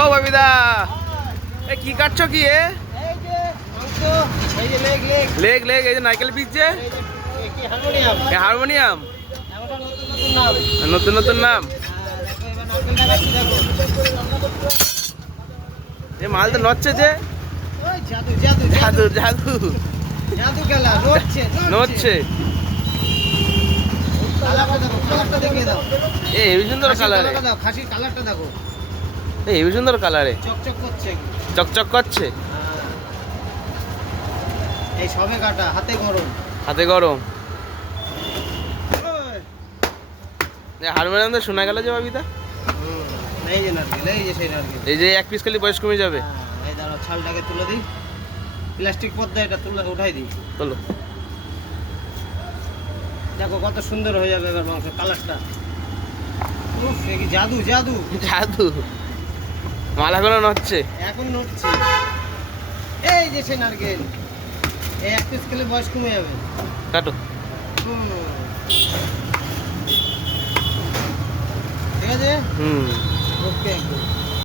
ও বাবিদা, এ কি কাটছো কি? এই যে মাংস, এই যে লেগ লেগ লেগ লেগ, এই যে নারকেল পিচ্ছে, এই যে কি হারমোনিয়াম। হারমোনিয়াম, এখন নতুন নতুন নাম। নতুন নতুন নাম। দেখো এবার নারকেলটা কাটছি দেখো। এ মাল তো নচ্ছে যে, ওই জাদু জাদু জাদু জাদু জাদু খেলা নড়ছে নচ্ছে। কালারটা দেখো, কালারটা দেখিয়ে দাও। এ হেবি সুন্দর খাসির কালারে, কালারটা দাও, খাসির কালারটা দেখো, এ হেবি সুন্দর কালারে, চকচক করছে। চকচক করছে। এই সবে কাটা, হাতে গরম। হাতে গরম। ওই। হারমোনিয়াম তো শোনা গেল যে বাবিদা। এই যে নারকেল, এই যে সেই নারকেল। এই যে এক পিস খালি বয়স কমে যাবে। এই দাঁড়াও, ছালটাকে তুলে দিই, প্লাস্টিক পর্দা এটা তুলে উঠাই দিই। চলো। দেখো কত সুন্দর হয়ে যাবে এবার মাংস, কালারটা। উফ, এ কি জাদু জাদু। জাদু, মালা কোনো নচ্ছে। এখন নড়ছে। এই যে সেই নারকেল, এই এক পিস খেলে বয়স কমে যাবে। কাটো। হুম। ঠিক আছে। হুম। ওকে একদম।